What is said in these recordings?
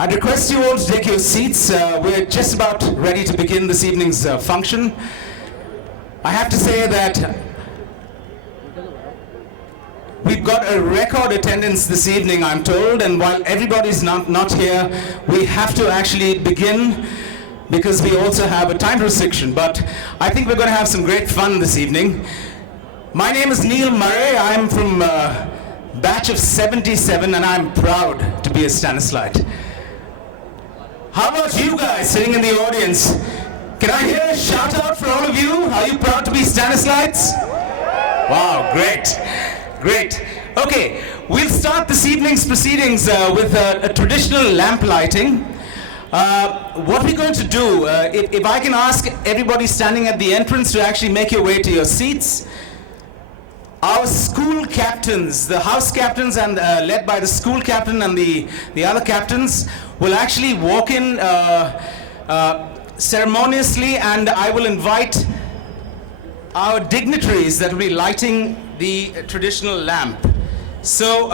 I'd request you all to take your seats. We're just about ready to begin this evening's function. I have to say that we've got a record attendance this evening, I'm told, and while everybody's not here, we have to actually begin because we also have a time restriction. But I think we're going to have some great fun this evening. My name is Neil Murray. I'm from batch of 77, and I'm proud to be a Stanislaus. How about you guys sitting in the audience? Can I hear a shout out for all of you? Are you proud to be Stanislaus? Wow, great, great. Okay, we'll start this evening's proceedings with a traditional lamp lighting. What we're going to do, if I can ask everybody standing at the entrance to actually make your way to your seats. Our school captains, the house captains, and led by the school captain and the other captains, will actually walk in ceremoniously, and I will invite our dignitaries that will be lighting the traditional lamp. So,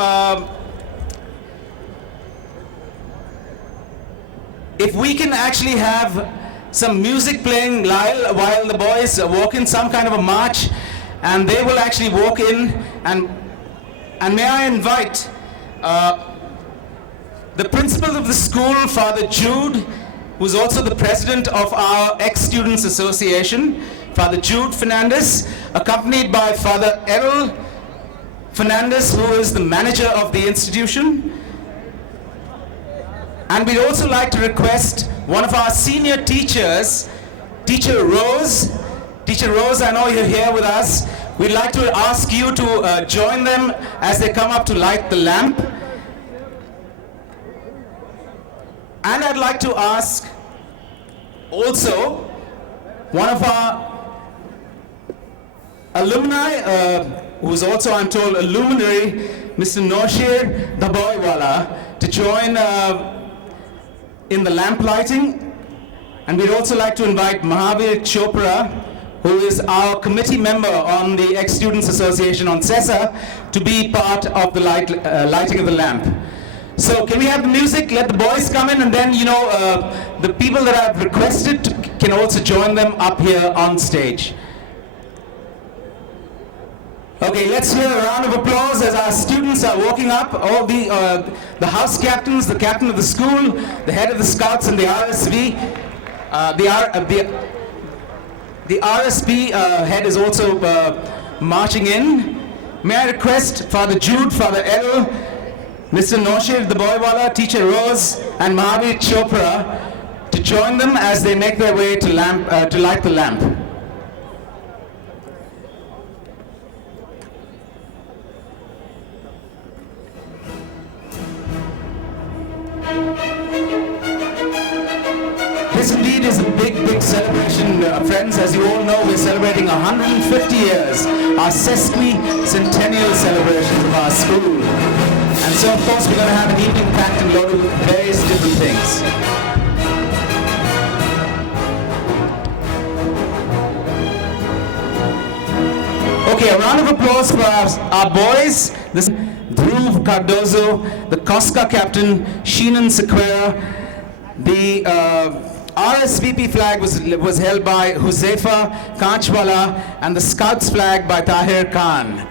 if we can actually have some music playing while the boys walk in, some kind of a march, and they will actually walk in, and may I invite the principal of the school, Father Jude, who's also the president of our ex-students association, Father Jude Fernandez, accompanied by Father Errol Fernandez, who is the manager of the institution. And we'd also like to request one of our senior teachers, Teacher Rose. Teacher Rose, I know you're here with us. We'd like to ask you to join them as they come up to light the lamp. And I'd like to ask also one of our alumni, who's also, I'm told, a luminary, Mr. Noshir Daboywala, to join in the lamp lighting. And we'd also like to invite Mahavir Chopra, who is our committee member on the Ex-Students Association on CESA, to be part of the lighting of the lamp. So can we have the music, let the boys come in, and then, you know, the people that I've requested can also join them up here on stage. Okay, let's hear a round of applause as our students are walking up. All the house captains, the captain of the school, the head of the scouts and the RSV. The RSP head is also marching in. May I request Father Jude, Father Errol, Mr. Noshir, the Boywala, Teacher Rose, and Mahavir Chopra to join them as they make their way to light the lamp. This indeed is a big, big celebration, friends. As you all know, we're celebrating 150 years, our sesquicentennial celebrations of our school. And so, of course, we're going to have an evening packed and loaded with various different things. Okay, a round of applause for our boys. This is Dhruv Cardozo, the Cosca captain, Sheenan Sequeira. The RSVP flag was held by Huzaifa Kanchwala and the Scouts flag by Tahir Khan.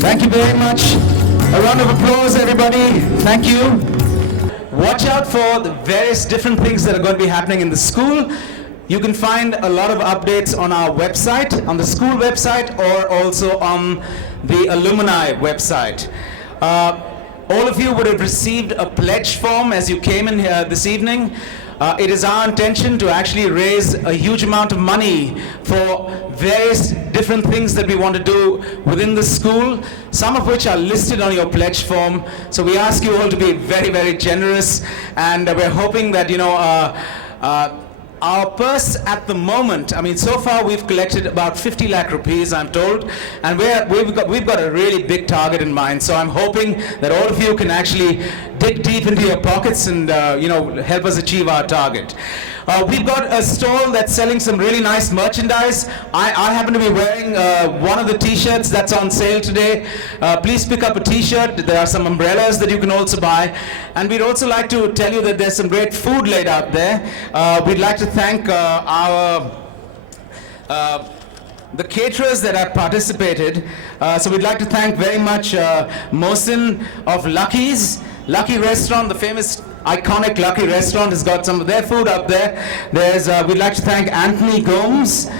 Thank you very much. A round of applause, everybody. Thank you. Watch out for the various different things that are going to be happening in the school. You can find a lot of updates on our website, on the school website, or also on the alumni website. All of you would have received a pledge form as you came in here this evening. It is our intention to actually raise a huge amount of money for various different things that we want to do within the school, some of which are listed on your pledge form. So we ask you all to be very, very generous, and we're hoping that, our purse at the moment, I mean, so far we've collected about 50 lakh rupees, I'm told, and we've got a really big target in mind. So I'm hoping that all of you can actually dig deep into your pockets and help us achieve our target. We've got a stall that's selling some really nice merchandise. I happen to be wearing one of the t-shirts that's on sale today. Please pick up a t-shirt. There are some umbrellas that you can also buy. And we'd also like to tell you that there's some great food laid out there. We'd like to thank the caterers that have participated. So we'd like to thank very much Mohsin of Lucky's. Lucky Restaurant, the famous iconic Lucky Restaurant, has got some of their food up there. We'd like to thank Anthony Gomes,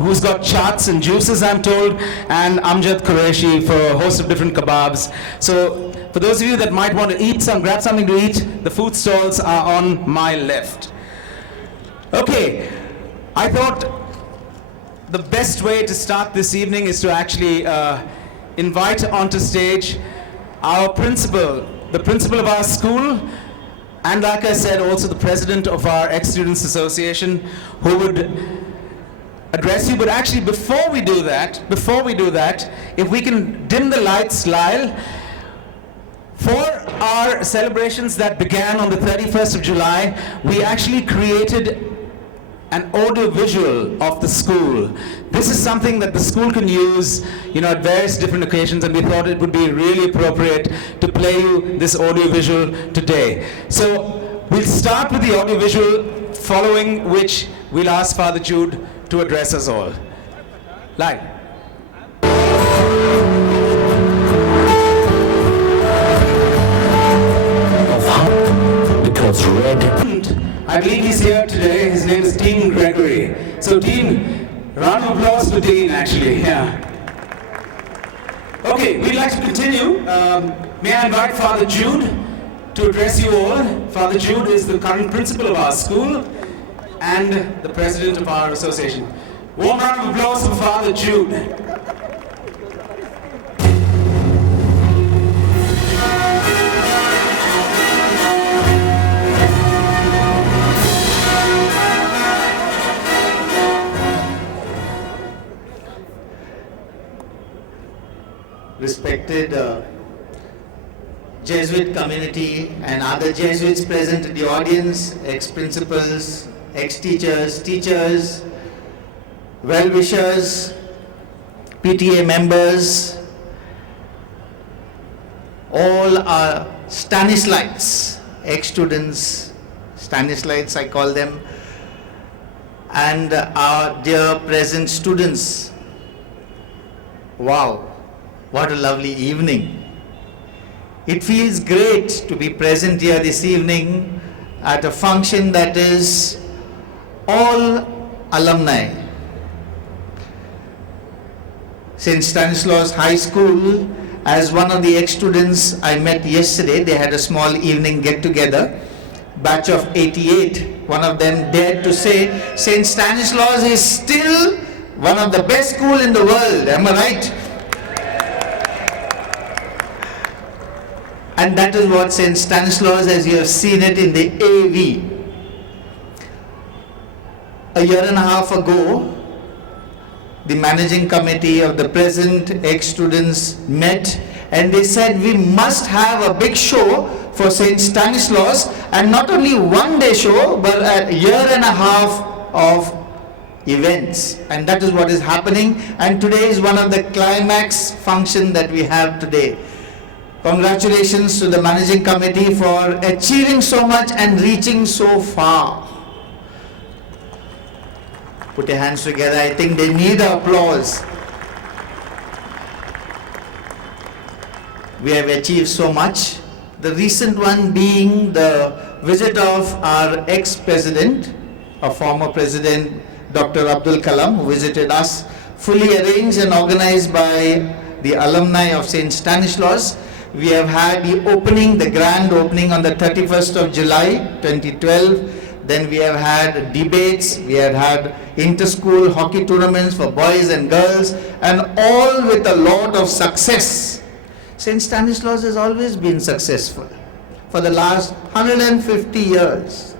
who's got chaats and juices, I'm told, and Amjad Qureshi for a host of different kebabs. So for those of you that might want to grab something to eat, the food stalls are on my left. Okay, I thought the best way to start this evening is to actually invite onto stage our principal, the principal of our school, and like I said, also the president of our Ex-Students Association, who would address you. But actually, before we do that, if we can dim the lights, Lyle, for our celebrations that began on the 31st of July, we actually created an audio visual of the school. This is something that the school can use, at various different occasions, and we thought it would be really appropriate to play you this audio visual today. So we'll start with the audio visual, following which we'll ask Father Jude to address us all. Live. Because red. I believe he's here today. His name is Dean Gregory. So Dean, round of applause for Dean, actually. Yeah. Okay, we'd like to continue. May I invite Father Jude to address you all. Father Jude is the current principal of our school and the president of our association. Warm round of applause for Father Jude. respected Jesuit community and other Jesuits present in the audience, ex-principals, ex-teachers, teachers, well-wishers, PTA members, all are Stanislaites, ex-students, Stanislaites I call them, and our dear present students. Wow, what a lovely evening. It feels great to be present here this evening at a function that is all alumni. St. Stanislaus High School, as one of the ex-students I met yesterday, they had a small evening get-together, batch of 88. One of them dared to say, St. Stanislaus is still one of the best school in the world, am I right? And that is what St. Stanislaus, as you have seen it in the AV. A year and a half ago, the managing committee of the present ex-students met and they said we must have a big show for St. Stanislaus, and not only one day show but a year and a half of events, and that is what is happening, and today is one of the climax function that we have today. Congratulations to the managing committee for achieving so much and reaching so far. Put your hands together. I think they need applause. We have achieved so much. The recent one being the visit of our ex-president, a former president, Dr. Abdul Kalam, who visited us, fully arranged and organized by the alumni of St. Stanislaus. We have had the opening, the grand opening on the 31st of July 2012. Then we have had debates, we have had inter-school hockey tournaments for boys and girls, and all with a lot of success. St. Stanislaus has always been successful for the last 150 years.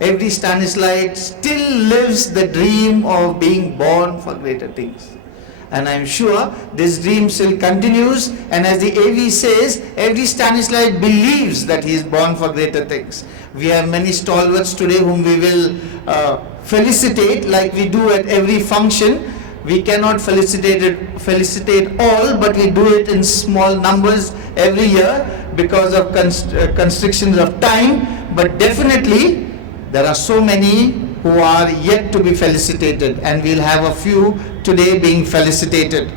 Every Stanislaite still lives the dream of being born for greater things. And I'm sure this dream still continues, and as the AV says, every Stanislaite believes that he is born for greater things. We have many stalwarts today whom we will felicitate like we do at every function. We cannot felicitate all, but we do it in small numbers every year because of constrictions of time. But definitely there are so many who are yet to be felicitated, and we'll have a few today being felicitated.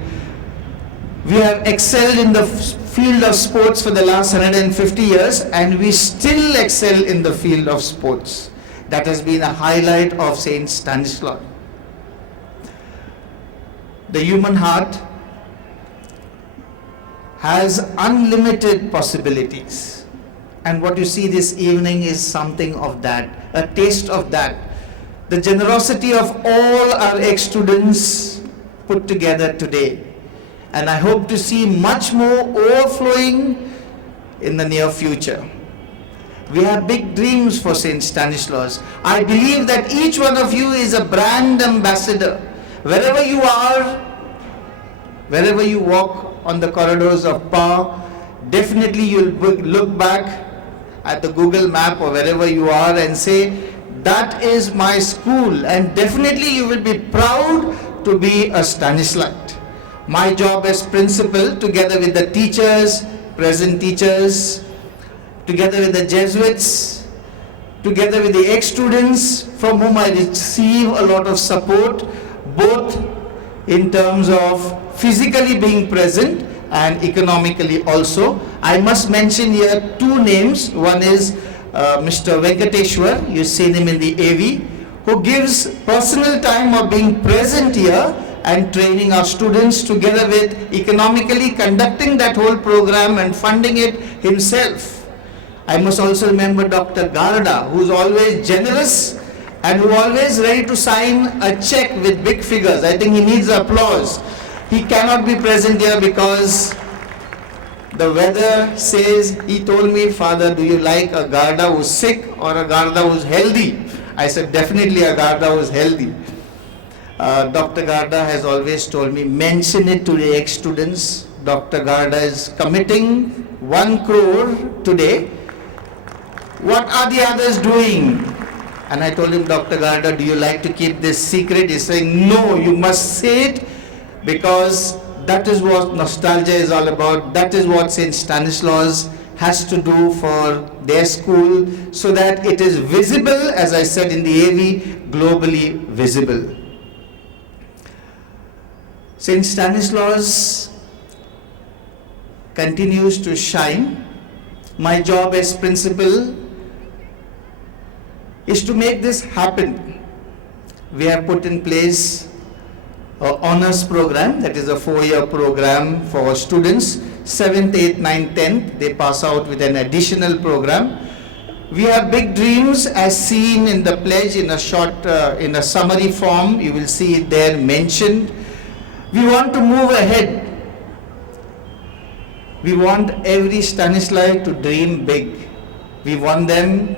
We have excelled in the field of sports for the last 150 years, and we still excel in the field of sports. That has been a highlight of St. Stanislaus. The human heart has unlimited possibilities, and what you see this evening is something of that, a taste of that. The generosity of all our ex-students put together today, and I hope to see much more overflowing in the near future. We have big dreams for St. Stanislaus. I believe that each one of you is a brand ambassador. Wherever you are, wherever you walk on the corridors of power, definitely you'll look back at the Google map or wherever you are and say, that is my school, and definitely you will be proud to be a Stanislaite. My job as principal, together with the teachers, present teachers, together with the Jesuits, together with the ex-students from whom I receive a lot of support, both in terms of physically being present and economically also. I must mention here two names. One is Mr. Venkateshwar, you've seen him in the AV, who gives personal time of being present here and training our students, together with economically conducting that whole program and funding it himself. I must also remember Dr. Garda, who's always generous and who always ready to sign a check with big figures. I think he needs applause. He cannot be present here because the weather says, he told me, Father, do you like a Garda who's sick or a Garda who's healthy? I said, definitely a Garda who's healthy. Dr. Garda has always told me, mention it to the ex-students. Dr. Garda is committing 1 crore today. What are the others doing? And I told him, Dr. Garda, do you like to keep this secret? He's saying, no, you must say it, because that is what nostalgia is all about. That is what St. Stanislaus has to do for their school, so that it is visible, as I said in the AV, globally visible. St. Stanislaus continues to shine. My job as principal is to make this happen. We have put in place an honors program, that is a 4-year program for students. 7th, 8th, 9th, 10th, they pass out with an additional program. We have big dreams as seen in the pledge in a summary form. You will see it there mentioned. We want to move ahead. We want every Stanislaus to dream big. We want them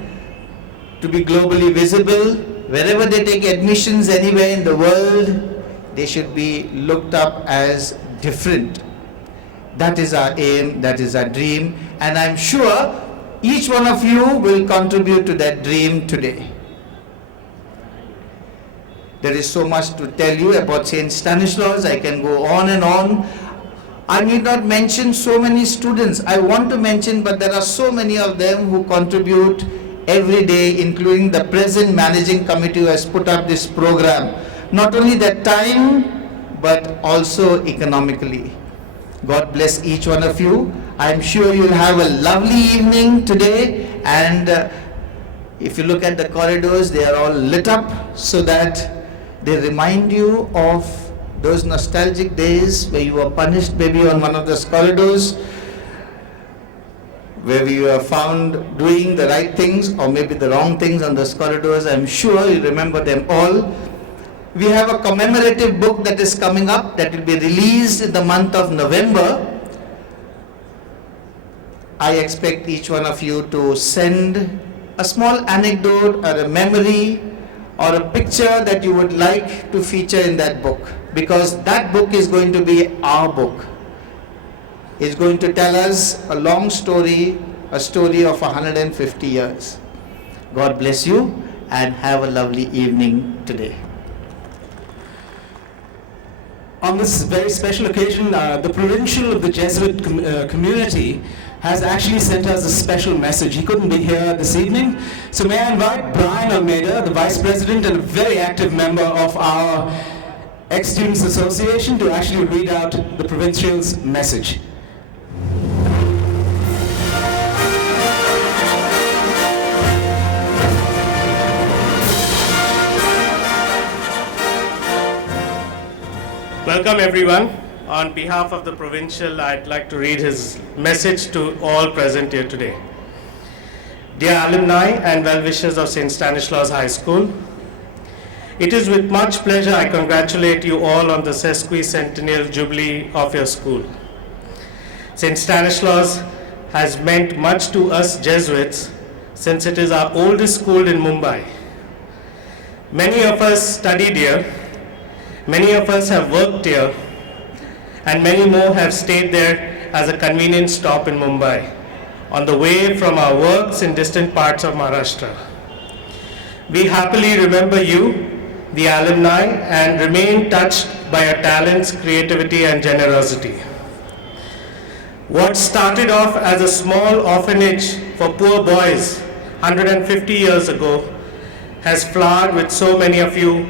to be globally visible. Wherever they take admissions anywhere in the world, they should be looked up as different. That is our aim, that is our dream, and I'm sure each one of you will contribute to that dream today. There is so much to tell you about St. Stanislaus. I can go on and on. I need not mention so many students. I want to mention, but there are so many of them who contribute every day, including the present managing committee who has put up this program. Not only their time, but also economically. God bless each one of you. I'm sure you'll have a lovely evening today, and if you look at the corridors, they are all lit up so that they remind you of those nostalgic days where you were punished maybe on one of those corridors, where we were found doing the right things or maybe the wrong things on those corridors. I'm sure you remember them all. We have a commemorative book that is coming up that will be released in the month of November. I expect each one of you to send a small anecdote or a memory or a picture that you would like to feature in that book, because that book is going to be our book. It's going to tell us a long story, a story of 150 years. God bless you and have a lovely evening today. On this very special occasion, the Provincial of the Jesuit community has actually sent us a special message. He couldn't be here this evening, so may I invite Brian Almeida, the Vice President and a very active member of our Ex-Students Association, to actually read out the Provincial's message. Welcome everyone. On behalf of the Provincial, I'd like to read his message to all present here today. Dear alumni and well-wishers of St. Stanislaus High School, it is with much pleasure I congratulate you all on the sesquicentennial jubilee of your school. St. Stanislaus has meant much to us Jesuits since it is our oldest school in Mumbai. Many of us studied here, many of us have worked here, and many more have stayed there as a convenient stop in Mumbai on the way from our works in distant parts of Maharashtra. We happily remember you, the alumni, and remain touched by your talents, creativity, and generosity. What started off as a small orphanage for poor boys 150 years ago has flowered with so many of you,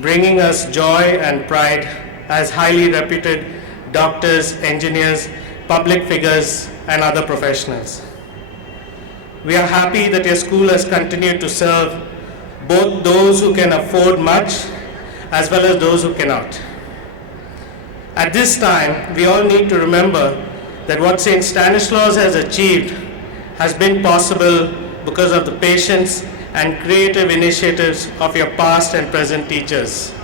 bringing us joy and pride as highly reputed doctors, engineers, public figures, and other professionals. We are happy that your school has continued to serve both those who can afford much as well as those who cannot. At this time, we all need to remember that what St. Stanislaus has achieved has been possible because of the patience and creative initiatives of your past and present teachers.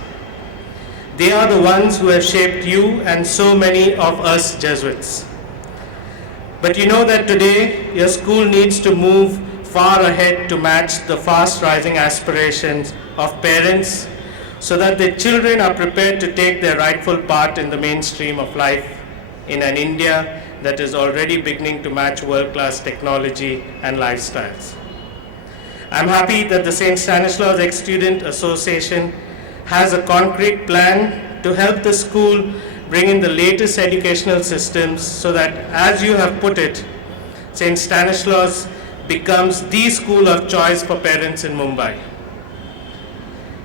They are the ones who have shaped you and so many of us Jesuits. But you know that today your school needs to move far ahead to match the fast rising aspirations of parents so that their children are prepared to take their rightful part in the mainstream of life in an India that is already beginning to match world-class technology and lifestyles. I'm happy that the St. Stanislaus Ex-Student Association has a concrete plan to help the school bring in the latest educational systems so that, as you have put it, St. Stanislaus becomes the school of choice for parents in Mumbai.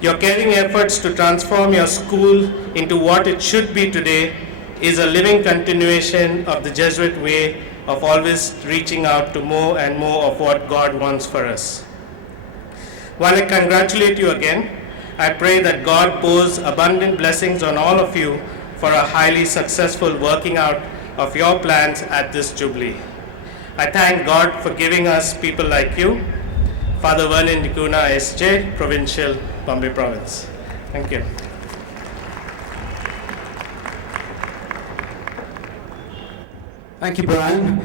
Your caring efforts to transform your school into what it should be today is a living continuation of the Jesuit way of always reaching out to more and more of what God wants for us. While I congratulate you again, I pray that God pours abundant blessings on all of you for a highly successful working out of your plans at this Jubilee. I thank God for giving us people like you. Father Vernon Nikuna, SJ, Provincial, Bombay Province. Thank you. Thank you, Brian.